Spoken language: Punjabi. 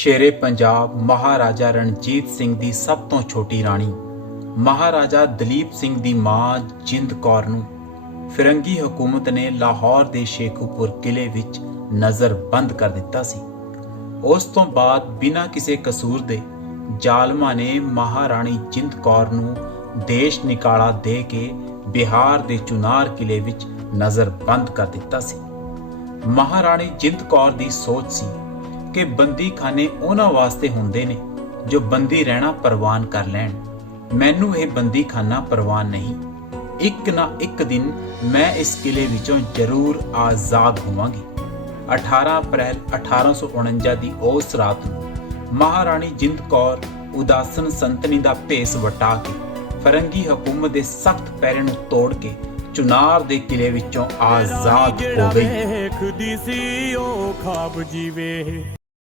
ਸ਼ੇਰੇ ਪੰਜਾਬ ਮਹਾਰਾਜਾ ਰਣਜੀਤ ਸਿੰਘ ਦੀ ਸਭ ਤੋਂ ਛੋਟੀ ਰਾਣੀ। ਮਹਾਰਾਜਾ ਦਲੀਪ ਸਿੰਘ ਦੀ ਮਾਂ ਜਿੰਦ ਕੌਰ ਨੂੰ ਫਿਰੰਗੀ ਹਕੂਮਤ ਨੇ ਲਾਹੌਰ ਦੇ ਸ਼ੇਖੂਪੁਰ ਕਿਲੇ ਵਿੱਚ ਨਜ਼ਰਬੰਦ ਕਰ ਦਿੱਤਾ ਸੀ। ਉਸ ਤੋਂ ਬਾਅਦ ਬਿਨਾਂ ਕਿਸੇ ਕਸੂਰ ਦੇ ਜ਼ਾਲਮਾਂ ਨੇ ਮਹਾਰਾਣੀ ਜਿੰਦ ਕੌਰ ਨੂੰ ਦੇਸ਼ ਨਿਕਾਲਾ ਦੇ ਕੇ ਬਿਹਾਰ ਦੇ ਚੁਨਾਰ ਕਿਲੇ ਵਿੱਚ ਨਜ਼ਰਬੰਦ ਕਰ ਦਿੱਤਾ ਸੀ। ਮਹਾਰਾਣੀ ਜਿੰਦ ਕੌਰ ਦੀ ਸੋਚ ਸੀ ਕਿ ਬੰਦੀਖਾਨੇ ਉਹਨਾਂ ਵਾਸਤੇ ਹੁੰਦੇ ਨੇ ਜੋ ਬੰਦੀ ਰਹਿਣਾ ਪ੍ਰਵਾਨ ਕਰ ਲੈਣ। ਮੈਨੂੰ ਇਹ ਬੰਦੀਖਾਨਾ ਪ੍ਰਵਾਨ ਨਹੀਂ। ਇੱਕ ਨਾ ਇੱਕ ਦਿਨ ਮੈਂ ਇਸ ਕਿਲੇ ਵਿੱਚੋਂ ਜ਼ਰੂਰ ਆਜ਼ਾਦ ਹੋਵਾਂਗੀ। 18 ਅਪ੍ਰੈਲ 1849 ਦੀ ਉਸ ਰਾਤ ਨੂੰ ਮਹਾਰਾਣੀ ਜਿੰਦ ਕੌਰ ਉਦਾਸਨ ਸੰਤਨੀ ਦਾ ਭੇਸ ਵਟਾ ਕੇ ਫਰੰਗੀ ਹਕੂਮਤ ਦੇ ਸਖਤ ਪੈਰੇ ਨੂੰ ਤੋੜ ਕੇ ਚੁਨਾਰ ਦੇ ਕਿਲੇ ਵਿੱਚੋਂ ਆਜ਼ਾਦ ਹੋ ਗਈ। ਵੇਖਦੀ ਸੀ ਉਹ ਖਾਬ ਜੀਵੇ।